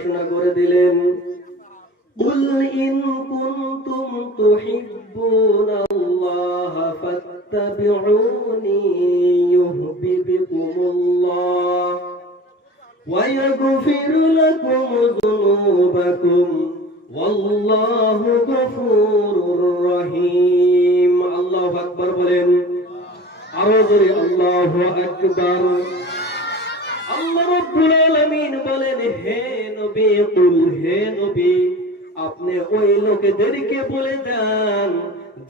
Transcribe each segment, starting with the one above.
ঘোষণা করে দিলেন, কুল ইন কুনতুম তুহিব্বুনাল্লাহ ফাত্তাবিউনি ইউহিব্বুকুমুল্লাহ ওয়া ইয়াগফির লাকুম যুনুবাকুম ওয়াল্লাহু গফুরুর রহিম। আল্লাহু আকবার বলেন, আরো জোরে আল্লাহু আকবার। আল্লাহ রাব্বুল আলামিন বলেন, হে নবী, কুল, হে নবী, আপনি ওই লোকেদেরকে বলে দেন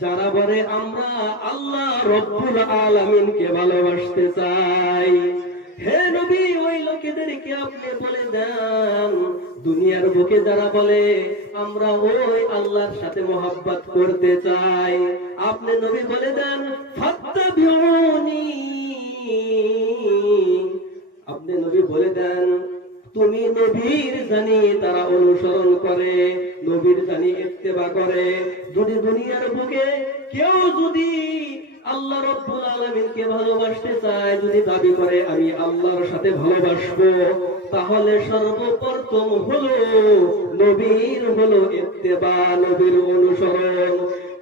যারা বলে আমরা আল্লাহ রাব্বুল আলামিনকে ভালোবাসতে চাই। হে নবী, ওই লোকেদেরকে আপনি বলে দেন দুনিয়ার বুকে যারা বলে আমরা ওই আল্লাহর সাথে মহব্বত করতে চাই, আপনি নবী বলে দেন ফাত্তাবিউনি, আপনি নবী বলে দেন তুমি নবীর জানি তারা অনুসরণ করে, নবীর জানি ইত্তেবা করে। যদি দুনিয়ার বুকে কেউ যদি আল্লাহ রাব্বুল আলামিনকে ভালোবাসতে চায়, যদি দাবি করে আমি আল্লাহর সাথে ভালোবাসবো, তাহলে সর্বপ্রথম হলো নবীর হলো ইত্তেবা, নবীর অনুসরণ।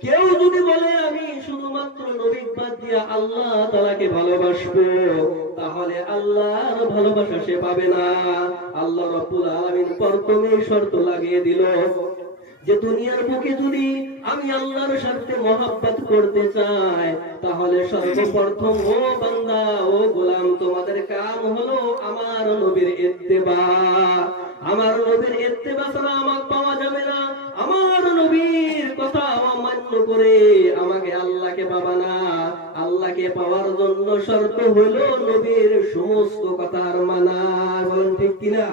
কেউ যদি বলে আমি শুধুমাত্র নবী বাদ দিয়ে আল্লাহ তাআলাকে ভালোবাসবো, তাহলে আল্লাহর ভালোবাসা সে পাবে না। আল্লাহ রাব্বুল আলামিন প্রথমে শর্ত লাগিয়ে দিল যে দুনিয়ার বুকে যদি আমি আল্লাহর সাথে মহব্বত করতে চাই, তাহলে সর্বপ্রথম ও বান্দা, ও গোলাম, তোমাদের কাম হলো আমার নবীর ইত্তেবা। আমার নবীর ইত্তেবা ছাড়া আমাকে পাওয়া যাবে না। আমার নবীর কথা অমান্য করে আমাকে আল্লাহকে পাবা না। আল্লাহকে পাওয়ার জন্য শর্ত হলো নবীর সমস্ত কথার মানা। বলেন ঠিক কিনা?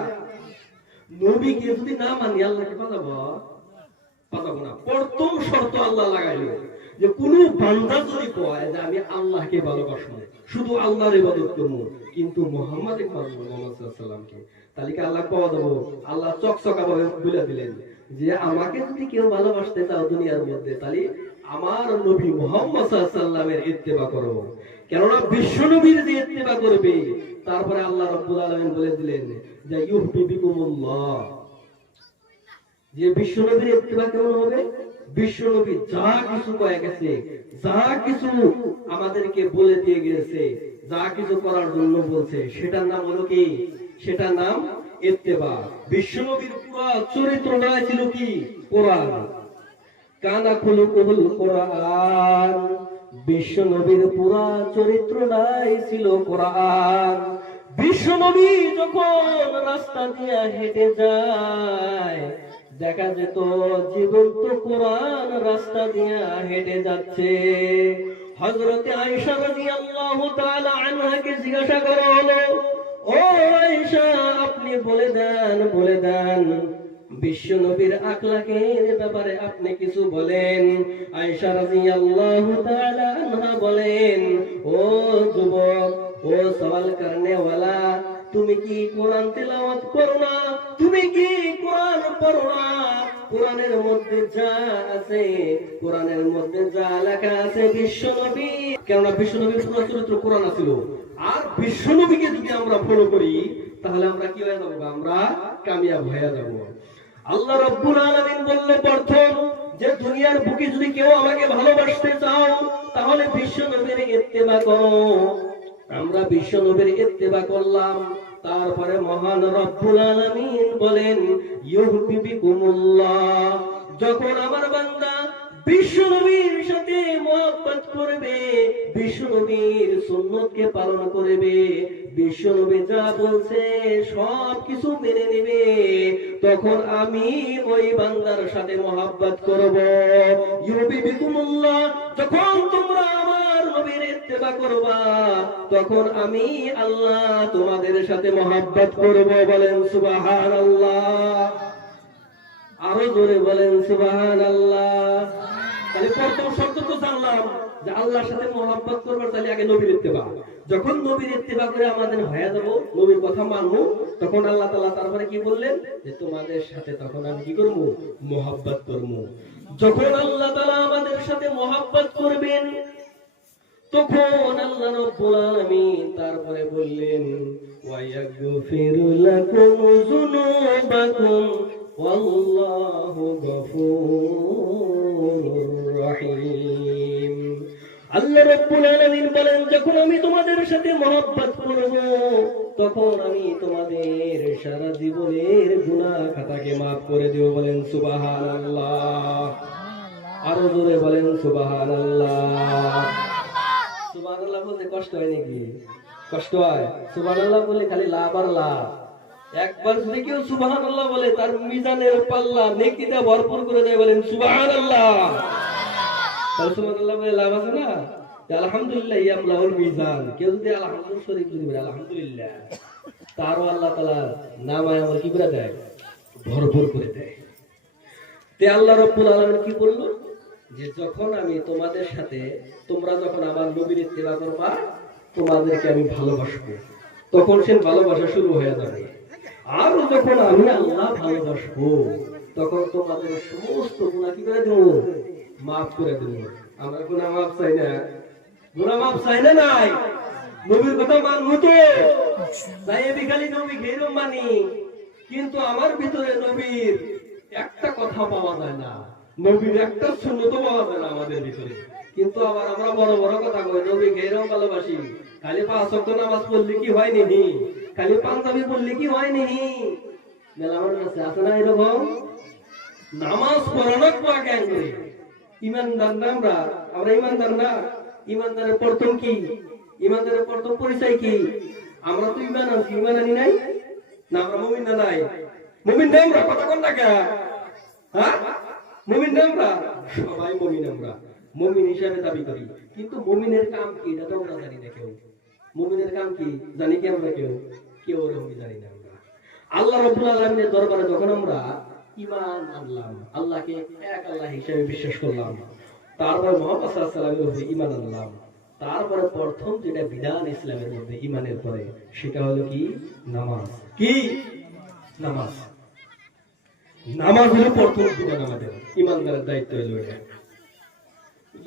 নবীকে যদি না মানি আল্লাহকে পাবো না। প্রথম শর্ত আল্লাহ লাগাইলো যে কোন বান্দা যদি কয় যে আমি আল্লাহকে ভালোবাসবো, শুধু আল্লাহর ইবাদত করবো, কিন্তু মুহাম্মদ সাল্লাল্লাহু আলাইহি ওয়াসাল্লামকে, তাহলে কি আল্লাহ পাওয়া যাবো? আল্লাহ চকচকা ভাবে বলে দিলেন যে আমাকে যদি কেউ ভালোবাসতে চাও দুনিয়ার মধ্যে, তাহলে আমার নবী মুহাম্মদ সাল্লাল্লাহু আলাইহি ওয়াসাল্লামের ইত্তেবা করো। কেননা বিশ্ব নবীর যে ইত্তেবা করবে, তারপরে আল্লাহ রাব্বুল আলামিন বলে দিলেন যে ইউহিব্বুকুমুল্লাহ, যে বিশ্ব নবীর ইত্তেবা কেমন হবে? বিশ্ব নবী যা কিছু কয়ে গেছে, যা কিছু আমাদেরকে বলে দিয়ে গেছে, যা কিছু করার জন্য বলছে, সেটার নাম হলো কি? সেটার নাম ইত্তেবা। বিশ্ব নবীর পুরো চরিত্রটাই ছিল কি? কোরআন। কানা খুলুকুল কোরআন। বিশ্ব নবীর পুরো চরিত্রটাই ছিল কোরআন। বিশ্ব নবী যখন রাস্তা দিয়ে হেঁটে যায়, দেখা যেত জীবন্ত কোরআন রাস্তা দিয়ে হেঁটে যাচ্ছে। হযরতে আয়েশা রাদিয়াল্লাহু তাআলা আনহাকে জিজ্ঞাসা করা হলো, ও আয়েশা, আপনি বলে দেন বিশ্ব নবীর আখলাকের ব্যাপারে আপনি কিছু বলেন। আয়েশা রাদিয়াল্লাহু তাআলা আনহা বলেন, ও যুবক, ও সওয়াল করনে ওয়ালা, তুমি কি কোরআন তেলাওয়াত করো না? তুমি কি কোরআন পড়ো না? কোরআনের মধ্যে যা আছে, কোরআনের মধ্যে যা লেখা আছে বিশ্ব নবী, কেননা বিশ্ব নবীর পুরো চরিত্র কোরআন ছিল। আর বিশ্ব নবীকে যদি আমরা ফলো করি, তাহলে আমরা কি হয়ে যাবো? আমরা কামিয়াব হয়ে যাব। আল্লাহ রাব্বুল আলামিন বলল প্রথম যে দুনিয়ার বুকে যদি কেউ আমাকে ভালোবাসতে চাও, তাহলে বিশ্ব নবীর ইত্তেবা করো। আমরা বিশ্ব নবীর ইত্তেবা করলাম। তারপরে মহান রব্বুল আলামিন বলেন ইউহিব্বুকুমুল্লাহ, যখন আমার বান্দা বিশ্ব নবীর সাথে মহব্বত করবে, বিশ্ব নবীর সুন্নতকে পালন করবে, বিশ্ব নবী যা বলছে সব কিছু মেনে নেবে, তখন আমি ওই বান্দার সাথে মহব্বত করব। ইউহিব্বুকুমুল্লাহ, যখন তোমরা আমার নবীর ইত্তেবা করবা, তখন আমি আল্লাহ তোমাদের সাথে মহব্বত করব। বলেন সুবহানাল্লাহ। আরো জোরে বলেন সুবহানাল্লাহ। তাহলে প্রথম শর্ত তো জানলাম যে আল্লাহর সাথে মহব্বত করবার, তাহলে আগে নবীর ইত্তেবা। যখন নবীর ইত্তেবা করে আমাদের হয়ে যাব, নবীর কথা মানবো, তখন আল্লাহ তাআলা তারপরে কি বললেন যে তোমাদের সাথে তখন আমি কি করব? মহব্বত করব। যখন আল্লাহ তাআলা আমাদের সাথে মহব্বত করবেন, তখন আল্লাহ রাব্বুল আলামিন তারপরে বললেন ওয়ায়াগফিরু লাকুম যুনুবাকুম ওয়াল্লাহু গফুরুর রহিম। আল্লাহ রাব্বুল আলামিন বলেন যখন আমি তোমাদের সাথে মহব্বত করব তখন আমি তোমাদের সারা জীবনের গুনাহ খাতাকে maaf করে দেব। বলেন সুবহানাল্লাহ। আরো জোরে বলেন সুবহানাল্লাহ। সুবহানাল্লাহ বলতে কষ্ট হয় নাকি? কষ্ট হয়? সুবহানাল্লাহ বলে খালি লাভ আর লাভ। একবার যদি কেউ সুবহানাল্লাহ বলে তার মিজানের পাল্লা নেকিতে ভরপুর করে দেয়। বলেন সুবহানাল্লাহ। তাহলে সুবহানাল্লাহ বলে লাভ আছে না? আলহামদুলিল্লাহ ইয়ামলাউল মিজান। কেউ যদি আলহামদুলিল্লাহ শরীফ যদি বলে আলহামদুলিল্লাহ, তারও আল্লাহ তাআলা নামায় আমার কি করে দেয়? ভরপুর করে দেয়। তে আল্লাহ রাব্বুল আলামিন কি বললো? যে যখন আমি তোমাদের সাথে, তোমরা যখন আমার নবীর ইত্তেবা করবা, তোমাদেরকে আমি ভালোবাসবো, তখন সে ভালোবাসা শুরু হয়ে যাবে। আর যখন আমি আল্লাহ ভালোবাসবো, তখন তোমাদের সমস্ত গুনাহ কি করে দেব? মাফ করে দেব। আমরা গুনাহ মাফ চাই না? গুনাহ মাফ চাই না? নাই নবীর কথা মানবো তো? তাই আমি খালি নবী ঘেরো মানি, কিন্তু আমার ভিতরে নবীর একটা কথা পাওয়া যায় না, নবীর একটা সুন্নত পাওয়া যায় না আমাদের ভিতরে। কিন্তু আবার আমরা বড় বড় কথা কই, নবী ঘেরও ভালোবাসি। খালি 5 ওয়াক্ত নামাজ পড়লে কি হয় নি? খালি পাঞ্জাবি পড়লে কি হয় নি? মেলা মানুষ আছে না এরকম? নামাজ পড়ানো কেন করে? ইমানদার না আমরা? আমরা ইমানদার না? ইমানদারের প্রথম কি? ইমানদারের প্রথম পরিচয় কি? আমরা তো ইমান আছি, ইমান আনি নাই না? আমরা মুমিন না? নাই মুমিন না আমরা? কথা কোন টাকা? হ্যাঁ, মুমিন না আমরা? সবাই মুমিন। আমরা মুমিন হিসাবে দাবি করি, কিন্তু মুমিনের কাম কি এটা তো আমরা জানি না কেউ। মুমিনের কাম কি জানি কি আমরা? কেউ ওরকম জানি না আমরা। আল্লাহ রাব্বুল আলামিনের দরবারে যখন আমরা ঈমান আনলাম, আল্লাহকে এক আল্লাহ হিসেবে বিশ্বাস করলাম, তারপর মুহাম্মদ সাল্লাল্লাহু আলাইহি ওয়াসাল্লামের উপরে ঈমান আনলাম, তারপরে প্রথম যেটা বিধান ইসলামের মধ্যে ঈমানের পরে, সেটা হলো কি? নামাজ। কি? নামাজ। নামাজ হলো প্রথম বিধান আমাদের। ঈমানদারের দায়িত্ব হলো এটা।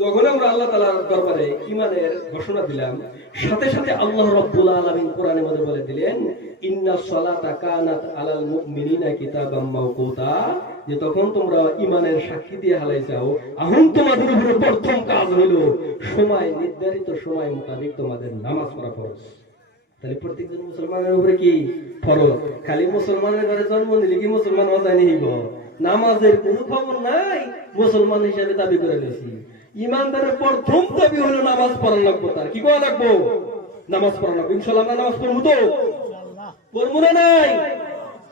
যখন আমরা আল্লাহ তাআলার দরবারে ঈমানের ঘোষণা দিলাম, সাথে সাথে আল্লাহ রাব্বুল আলামিন কোরআনের মধ্যে বলে দিলেন ইন্নাস সালাতা কানাত আলাল মুমিনিনা কিতাবাম মাওকুতা, যে তখন তোমরা ঈমানের সাক্ষী দিয়ে হালাই যাও, এখন তোমাদের উপরে প্রথম কাজ হলো সময়, নির্ধারিত সময় মোতাবেক তোমাদের নামাজ পড়া ফরজ। তাহলে প্রত্যেকজন মুসলমানের উপরে কি ফরজ? খালি মুসলমানের ঘরে জন্ম নিলে কি মুসলমান হওয়া যায় নিব? নামাজের কোনো খবর নাই, মুসলমান হিসেবে দাবি করে নিয়েছি। ইমানদারের প্রথম দাবি হলো নামাজ পড়া লাগবো। তার কি করা লাগবো? নামাজ পড়া লাগবো। ইনশাআল্লাহ আমরা নামাজ পড়বো তো? পড়বো না? নাই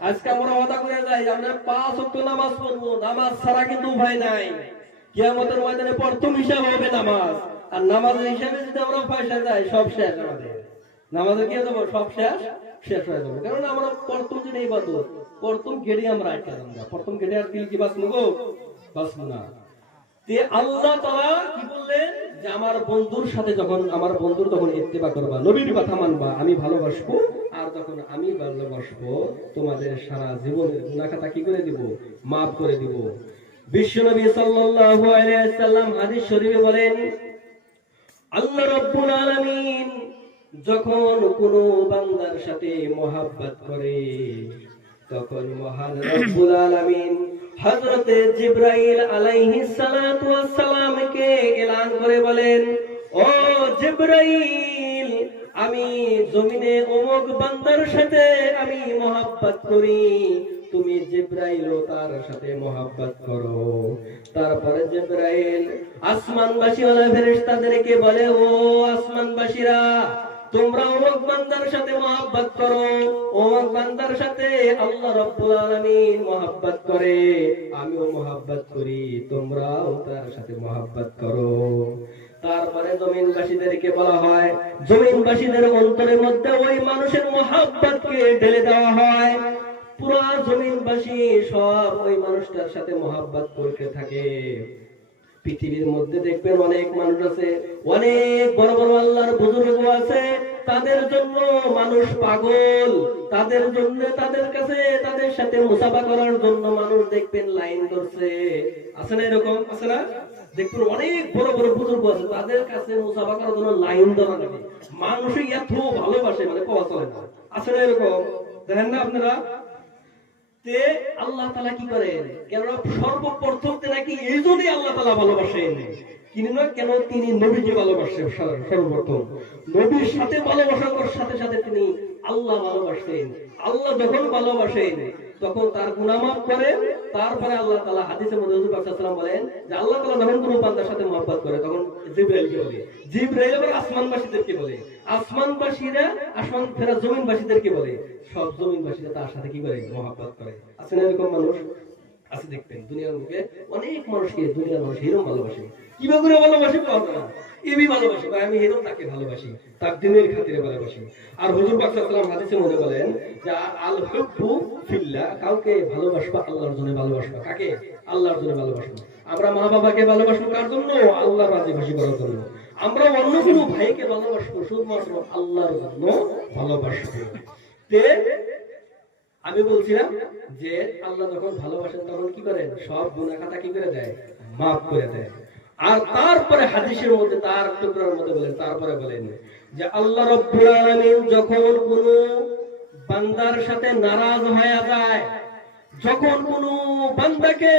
আজকে আমরা ওয়াদা করে যাই আমরা 5 ওয়াক্ত নামাজ পড়বো। নামাজ ছাড়া কিন্তু উপায় নাই। কিয়ামতের ময়দানে প্রথম হিসাব হবে নামাজ। আর নামাজের হিসাবে যদি আমরা ফাঁসে যাই, সব শেষ আমাদের। নামাজে কি হবে? সব শেষ হয়ে যাবে। কারণ আমরা প্রথম যেটা ইবাদত, প্রথম গেড়ে আমরা আটকে যাবো। প্রথম গেড়ে আর কি বাঁচবো গো? বাঁচবো না। আল্লাহ তাআলা কি বললেন? যে আমার বন্ধুর সাথে যখন আমার বন্ধুর তখন ইত্তেবা করবা, নবীর কথা মানবা, আমি ভালোবাসবো। আর যখন আমি ভালোবাসবো, তোমাদের সারা জীবনের গুনাহ খাতা কি করে দিব? মাফ করে দিব। বিশ্বনবী সাল্লাল্লাহু আলাইহি ওয়াসাল্লাম হাদিস শরীফে বলেন, আল্লাহ রাব্বুল আলামিন যখন কোনো বান্দার সাথে মহব্বত করে, তখন মহান রব্বুল আলামিন হযরতে জিবরাইল আলাইহিস সালাতু ওয়াস সালামকে এলান করে বলেন, ও জিবরাইল, আমি জমিনে অমুক বান্দার সাথে আমি মহব্বত করি, তুমি জিবরাইল তার সাথে মহব্বত করো। তারপরে জিবরাইল আসমানবাসী ওয়ালা ফেরেশতাদেরকে বলে, ও আসমানবাসীরা, তোমরা অমুক বান্দার সাথে মহব্বত করো। অমুক বান্দার সাথে আল্লাহ রাব্বুল আলামিন মহব্বত করে, আমিও মহব্বত করি, তোমরাও তার সাথে মহব্বত করো। তারপরে জমিনবাসীদেরকে বলা হয়, জমিনবাসীদের অন্তরের মধ্যে ওই মানুষের মহব্বতকে ঢেলে দেওয়া হয়। পুরো জমিনবাসী সব ওই মানুষটার সাথে মহব্বত করতে থাকে। পৃথিবীর মধ্যে দেখবেন অনেক মানুষ আছে, অনেক বড় বড় আল্লাহর বুজুর্গ আছে, তাদের জন্য মানুষ পাগল, তাদের জন্য তাদের কাছে তাদের সাথে মুসাফা করার জন্য মানুষ দেখবেন লাইন ধরছে। আছে না এরকম? আছে না? দেখবেন অনেক বড় বড় বুজুর্গ আছে, তাদের কাছে মুসাফা করার জন্য লাইন ধরা লাগে। মানুষই এত ভালোবাসে মানে পাওয়া চলে না। আছে না এরকম? দেখেন না আপনারা? তে আল্লাহ তাআলা কি করেন? কেন সর্বপ্রথম নাকি এই জন্যই আল্লাহ তাআলা ভালোবাসেন, কেন তিনি নবীকে ভালোবাসেন। সর্বপ্রথম নবীর সাথে ভালোবাসার সাথে সাথে তিনি আল্লাহ ভালোবাসেন। আল্লাহ যখন ভালোবাসেন তখন তার গুনাহ মাফ করেন। তারপরে আল্লাহ তাআলা হাদিসের মধ্যে হুজুর পাক সাল্লাল্লাহু আলাইহি ওয়াসাল্লাম বলেন যে আল্লাহ তাআলা যখন কোনো বান্দার সাথে মহব্বত করে তখন জিবরাইলকে বলে, জিবরাইল আবার আসমানবাসীদেরকে বলে, আসমানবাসীরা আসমান ফেরা জমিনবাসীদেরকে বলে, সব জমিনবাসীরা তার সাথে কি করে? মহব্বত করে। আছে না এরকম মানুষ? আছে দেখবেন দুনিয়ার বুকে অনেক মানুষকে দুনিয়ার মানুষ এরকম ভালোবাসে। কিভাবে করে ভালোবাসে পাওয়া যায় না, এবি ভালোবাসে বা আমি এরকম তাকে ভালোবাসি, তার দিনের খাতিরে ভালোবাসি। আর হুজুর পাক সাল্লাল্লাহু আলাইহি ওয়াসাল্লাম হাদিসে মধ্যে বলেন যে আল হুব্বু ফিল্লাহ, কাউকে ভালোবাসবা আল্লাহর জন্য ভালোবাসবা। কাকে? আল্লাহর জন্য ভালোবাসবা। আমরা মা বাবাকে ভালোবাসবো কার জন্য? আল্লাহর রাজি খুশি করার জন্য। আমরা অন্য কোনো ভাইকে ভালোবাসবো শুধুমাত্র আল্লাহর জন্য ভালোবাসবো। তে আমি বলছিলাম যে আল্লাহ যখন ভালোবাসেন তখন কি করেন? সব গুনাহ খাতা কি করে দেয়? মাফ করে দেয়। আর তারপরে হাদিসের মধ্যে তার টুকরার মধ্যে বলেন, তারপরে বলেন যে আল্লাহ রাব্বুল আলামিন যখন কোন বান্দার সাথে নারাজ হয়ে যায়, যখন কোন বান্দাকে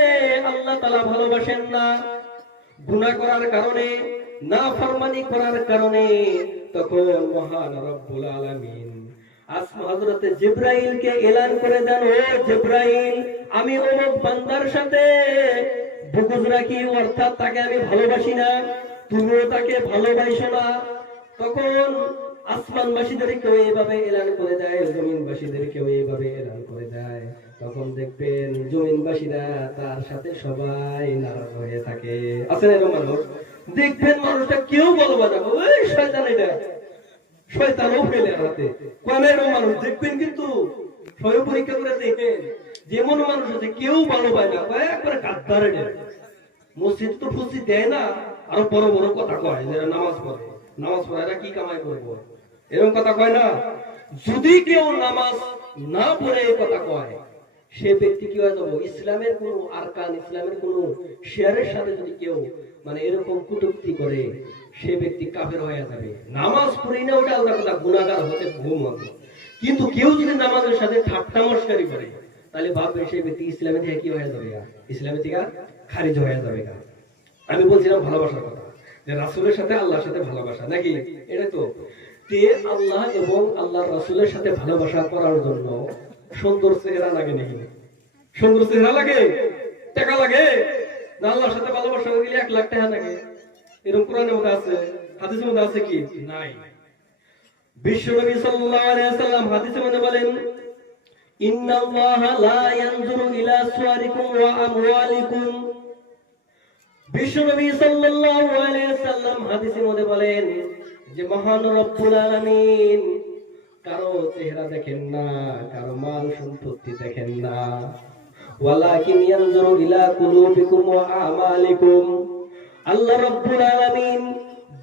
আল্লাহ তাআলা ভালোবাসেন না গুনাহ করার কারণে, নাফরমানি করার কারণে, তখন মহান রব্বুল আলামিন হযরতে জিবরাইলকে এলান করে দেন, ও জিবরাইল, আমি অমুক বান্দার সাথে বুগজ রাখি, অর্থাৎ তাকে আমি ভালোবাসি না, তুমিও তাকে ভালোবাসো না। তখন আসমানবাসীদেরকেও এইভাবে এলান করে দেয়, জমিনবাসীদেরকেও এইভাবে এলান করে দেয়। তখন দেখবেন জমিনবাসীরা তার সাথে সবাই নারাজ হয়ে থাকে। আছে না এরকম মানুষ? দেখবেন মানুষটা কেউ বলবে না ওই শয়তান, এটা শয়তানও ফেলে হাতে কোন এরকম মানুষ দেখবেন। কিন্তু স্বয়ং পরীক্ষা করে দেখেন যেমন মানুষ আছে কেউ ভালো পায় না, একবারে গাদ্দারে দেয়। মসজিদ তো ফুসি দেয় না, আরো বড় বড় কথা কয়, যারা নামাজ পড়ে, নামাজ পড়ে এরা কি কামাই করবো, এরকম কথা কয় না। যদি কেউ নামাজ না পড়ে এই কথা কয়, সে ব্যক্তি কি হয়ে যাবো? ইসলামের কোন আরকান, ইসলামের কোন শেয়ারের সাথে যদি কেউ মানে এরকম কটূক্তি করে, সে ব্যক্তি কাফের হয়ে যাবে। নামাজ পড়ি না ওটা আলাদা কথা, গুনাহগার হতে ঘুম হবে। কিন্তু কেউ যদি নামাজের সাথে ঠাট্টা মশকারি করে, তাহলে ভাববে সেই ব্যক্তি ইসলামে থেকে কি হয়ে যাবে? ইসলামে থেকে খারিজ হয়ে যাবে। আমি বলছিলাম ভালোবাসার কথা, যে রাসূলের সাথে আল্লাহর সাথে ভালোবাসা, নাকি? এটা তো তে আল্লাহ এবং আল্লাহর রাসূলের সাথে ভালোবাসা করার জন্য সুন্দর চেহারা লাগে নাকি? সুন্দর চেহারা লাগে? টাকা লাগে না? আল্লাহর সাথে ভালোবাসা গেলে 1 লাখ টাকা লাগে, এরকম কোরআনের মধ্যে আছে? হাদিসের মধ্যে আছে কি? নাই। বিশ্বনবী সাল্লাল্লাহু আলাইহি ওয়াসাল্লাম হাদিসের মধ্যে বলেন, ইন্নাল্লাহা লা ইয়ানজুরু ইলা সুওয়ারিকুম ওয়া আমওয়ালিকুম। বিশ্বনবী সাল্লাল্লাহু আলাইহি ওয়াসাল্লাম হাদিসের মধ্যে বলেন যে মহান রব্বুল আলামিন কারো চেহারা দেখেন না, কারো মাল সম্পত্তি দেখেন না, ওয়ালাকিন ইয়ানজুরু ইলা কুলুবিকুম ওয়া আমালিকুম। আল্লাহ রাব্বুল আলামিন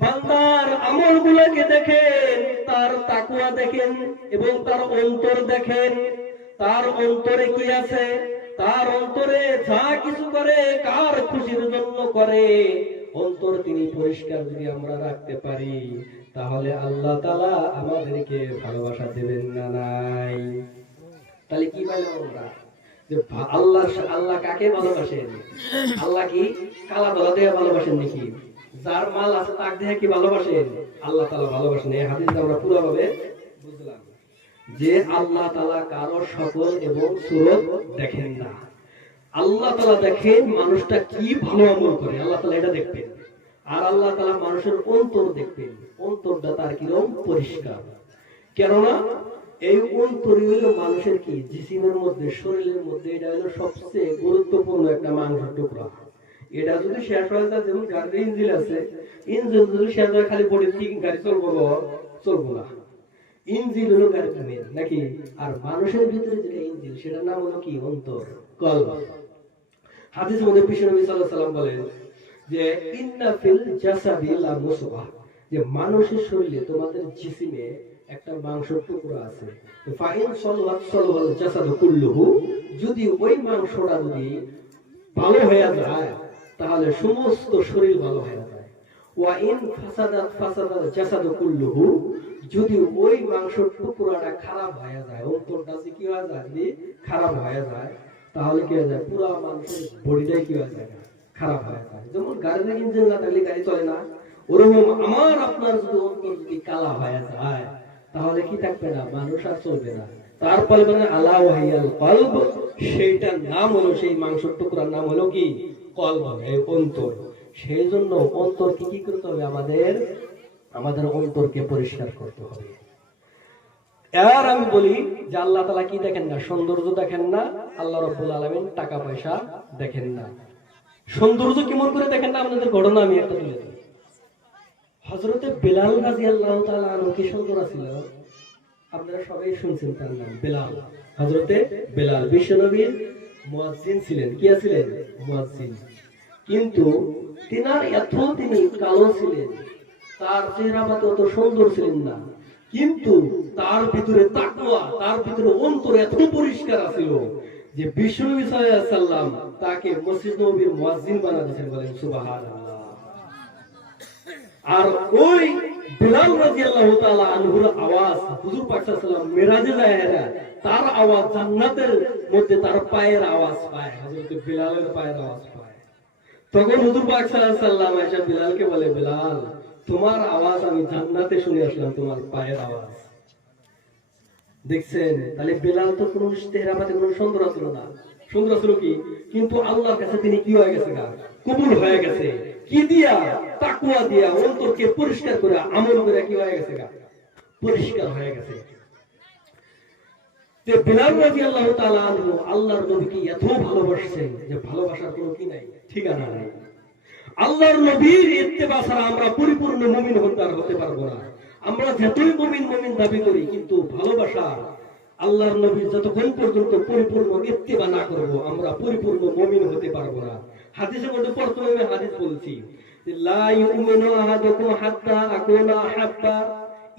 বান্দার আমলগুলোকে দেখেন, তার তাকওয়া দেখেন এবং তার অন্তর দেখেন। তার অন্তরে কি আছে, তার অন্তরে যা কিছু করে কার খুশির জন্য করে, অন্তর তিনি পরিষ্কার যদি আমরা রাখতে পারি, তাহলে আল্লাহ তাআলা আমাদেরকে ভালোবাসা দেবেন না? নাই। তাহলে কি বলে আমরা যে আল্লাহ কাকে ভালোবাসেন? আল্লাহ কি কালা ধলা দিয়ে ভালোবাসেন নাকি? যার মাল আছে তাক দেখে কি ভালোবাসেন? আল্লাহ তাআলা ভালোবাসেন। এই হাদিসটা আমরা পুরোভাবে বুঝলাম যে আল্লাহ তাআলা কারো সকল এবং সুরত দেখেন না। আল্লাহ তাআলা দেখেন মানুষটা কি ভালো আমল করে, আল্লাহ তাআলা এটা দেখবেন। আর আল্লাহ তাআলা মানুষের অন্তর দেখবেন, অন্তরটা তার কিরকম পরিষ্কার। কেননা এই অন্তরই হলো মানুষের কি জিসিমের মধ্যে, শরীরের মধ্যে এটা হলো সবচেয়ে গুরুত্বপূর্ণ একটা মাংসের টুকরা। এটা যদি শেষ হয়ে যায়, যেমন গাড়ির ইঞ্জিন আছে, ইঞ্জিন যদি শেষ হয় খালি বডি ঠিক গাড়ি চলবো না। ইঞ্জিন হলো গাড়ির মেন, নাকি? আর মানুষের ভিতরে যেটা ইঞ্জিন, সেটার নাম হলো কি? অন্তর, কলব। হাদিসের মধ্যে বিশ্বনবী সাল্লাল্লাহু আলাইহি ওয়াসাল্লাম বলেন যে ইন্না ফিল জাসাদি লা মুসবাহ, যে মানুষের শরীরে তোমাদের জিসিমে একটা মাংসের টুকরা আছে, ফাইন সলওয়াত সলওয়াল জাসাদু কুল্লুহু, যদি ওই মাংসটা যদি ভালো হয়ে যায় তাহলে সমস্ত শরীর ভালো হয়ে যায়। ওয়া ইন ফাসাদাত ফাসাদাল জাসাদু কুল্লুহু, যদি ওই মাংসের টুকরাটা খারাপ হয়ে যায়, অন্তরটা কি হয়ে যায়, যদি খারাপ হয়ে যায় তাহলে কি হয়ে যায়, পুরো মানুষের বডিটাই কি হয়ে যায়, খারাপ হয়ে যায়। যেমন গাড়ির ইঞ্জিন না থাকলে গাড়ি চলে না, ওরকম আমার আপনার যদি অন্তর যদি কালা হয়ে যায় তাহলে কি থাকবে না, মানুষ আর চলবে না। তারপরে মানে আলা ওয়াহিয়াল কলব, সেইটার নাম হলো, সেই মাংসের টুকরার নাম হলো কি, কলব, এই অন্তর। সেই জন্য অন্তরকে কি করতে হবে, আমাদের অন্তরকে পরিষ্কার করতে হবে। আর আমি বলি যে আল্লাহ তাআলা কি দেখেন না, সৌন্দর্য দেখেন না, আল্লাহ রাব্বুল আলামিন টাকা পয়সা দেখেন না। সৌন্দর্য কেমন করে দেখেন না, আপনাদের ঘটনা আমি একটা তুলে দিই। হযরতে বেলাল রাদিয়াল্লাহু তাআলা আনহু কি সুন্দর ছিল, আপনারা সবাই শুনছেন তার নাম বেলাল। হযরতে বেলাল বিশ্বনবীর মুয়াজ্জিন ছিলেন, কি ছিলেন, মুয়াজ্জিন। কিন্তু তিনি কালো ছিলেন, তার চেহারা অত সুন্দর ছিলেন না, কিন্তু তার ভিতরে তাকওয়া, তার ভিতরে অন্তর এত পরিষ্কার ছিল যে বিশ্বনবী সাল্লাল্লাহু আলাইহি সাল্লাম তাকে মসজিদ নববীর মুয়াজ্জিন বানিয়ে দিয়েছেন, বলেন সুবহানাল্লাহ। আর ওই বিলাল রাদিয়াল্লাহু তাআলা আনহুর আওয়াজ হুজুর পাক সাল্লাল্লাহু আলাইহি ওয়াসাল্লাম মিরাজে যায়, তার আওয়াজ জান্নাতের মধ্যে তার পায়ের আওয়াজ পায়, হযরত বিলালের পায়ের আওয়াজ পায়। তখন হুজুর পাক সাল্লাল্লাহু আলাইহি ওয়াসাল্লাম আয়েশা বিলালকে বলে, বিলাল তোমার আওয়াজ আমি জান্নাতে শুনে আসলাম, তোমার পায়ের আওয়াজ। দেখছেন, তাহলে বিলাল তো কোনো চেহারাতে কোনো সুন্দর ছিল না, সুন্দর ছিল কি, কিন্তু আল্লাহর কাছে তিনি কি হয়ে গেছে, কবুল হয়ে গেছে। কি দিয়া, তাকওয়া দিয়া, অন্তরকে পরিষ্কার করে আমল করে কি হয়ে গেছে, পরিষ্কার হয়ে গেছে। যে বিলাল রাদিয়াল্লাহু তাআলা আনহু আল্লাহর নবীকে এত ভালোবাসছেন যে ভালোবাসার কোনো কি নাই, ঠিকানা নাই। আল্লাহর নবীর ইত্তেবা ছাড়া আমরা পরিপূর্ণ মুমিন হতে পারবো না। আমরা যতই মুমিন দাবি করি, কিন্তু ভালোবাসা আল্লাহর নবীর যতক্ষণ পর্যন্ত পরিপূর্ণ ইত্তেবা না করব, আমরা পরিপূর্ণ মুমিন হতে পারবো না। হাদিসের মধ্যে প্রথমে আমি হাদিস বলছি, লা ইউমিনু আহাদুকুম হাত্তা আকুনা হাব্বা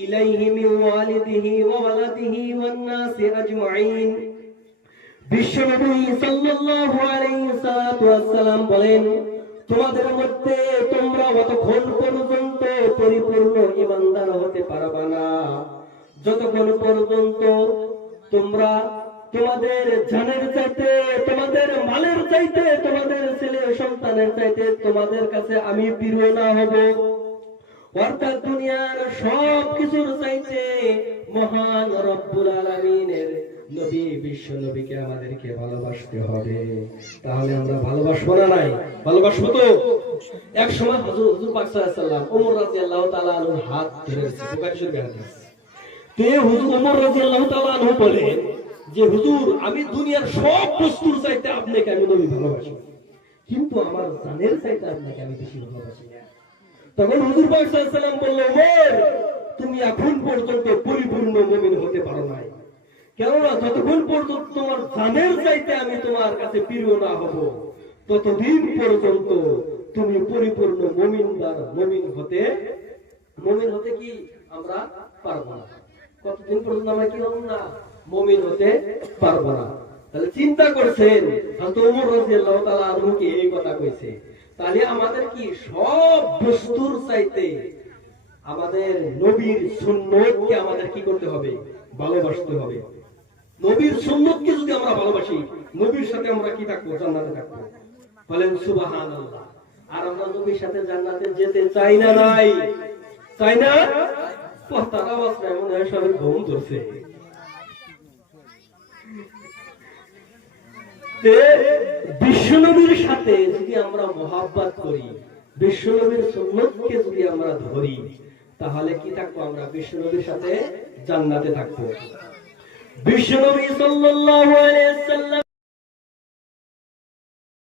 ইলাইহি মিন ওয়ালিদিহি ওয়া ওয়ালাদিহি ওয়ান নাসি আজমাইন। বিশ্বনবী সাল্লাল্লাহু আলাইহি ওয়াসাল্লাম বলেন, তোমাদের মধ্যে তোমরা অতক্ষণ পর্যন্ত পরিপূর্ণ ঈমানদার হতে পারবে না যতক্ষণ পর্যন্ত তোমরা তোমাদের জানের চাইতে, তোমাদের মালের চাইতে, তোমাদের ছেলে সন্তানের চাইতে তোমাদের কাছে আমি প্রিয় না হব। অর্থাৎ দুনিয়ার সব কিছুর চাইতে মহান রব্বুল আলামিনের নবী বিশ্ব নবীকে আমাদেরকে ভালোবাসতে হবে। তাহলে আমরা ভালোবাসবো না, নাই ভালোবাসবো তো। এক সময় হুজুর পাক সাল্লাল্লাহু আলাইহি ওয়াসাল্লাম ওমর রাদিয়াল্লাহু তাআলা আনহুর হাত ধরেছে, বুখারী শরীফে হাদিস। তে হুজুর ওমর রাদিয়াল্লাহু তাআলা আনহু বলেন যে হুজুর, আমি দুনিয়ার সব বস্তুর চাইতে আপনাকে আমি নবী ভালোবাসি, কিন্তু আমার জানের চাইতে আপনাকে আমি বেশি ভালোবাসি। তখন হুজুর পাক সাল্লাল্লাহু আলাইহি ওয়াসাল্লাম বলল, ওমর তুমি এখন পর্যন্ত পরিপূর্ণ মুমিন হতে পারো নাই, কেননা যতক্ষণ পর্যন্ত তোমার জানের চাইতে আমি তোমার কাছে প্রিয় না হব, ততদিন পর্যন্ত তুমি পরিপূর্ণ মুমিন হতে কি আমরা পারবো না। কতদিন পর্যন্ত আমরা কি হব না, মুমিন হতে পারবো না। তাহলে চিন্তা করছেন, হযরত ওমর রাদিয়াল্লাহু তাআলা আনহুকে এই কথা কইছে। তাহলে আমাদের কি সব বস্তুর চাইতে আমাদের নবীর সুন্নতকে আমাদের কি করতে হবে, ভালোবাসতে হবে। নবীর সুন্নতকে যদি আমরা ভালোবাসি, নবীর সাথে আমরা কি থাকবো, জান্নাতে থাকবো, বলেন সুবহানাল্লাহ। আর আমরা নবীর সাথে জান্নাতে যেতে চাই না, নাই চাই না, কথার আওয়াজ নাই, মনে হয় সবাই ঘুম ধরছে। বিশ্বনবীর সাথে যদি আমরা মহব্বত করি, বিশ্বনবীর সুন্নতকে যদি আমরা ধরি, তাহলে কি থাকবো, আমরা বিশ্বনবীর সাথে জান্নাতে থাকবো। বিশ্বনবী সাল্লাল্লাহু আলাইহি ওয়াসাল্লাম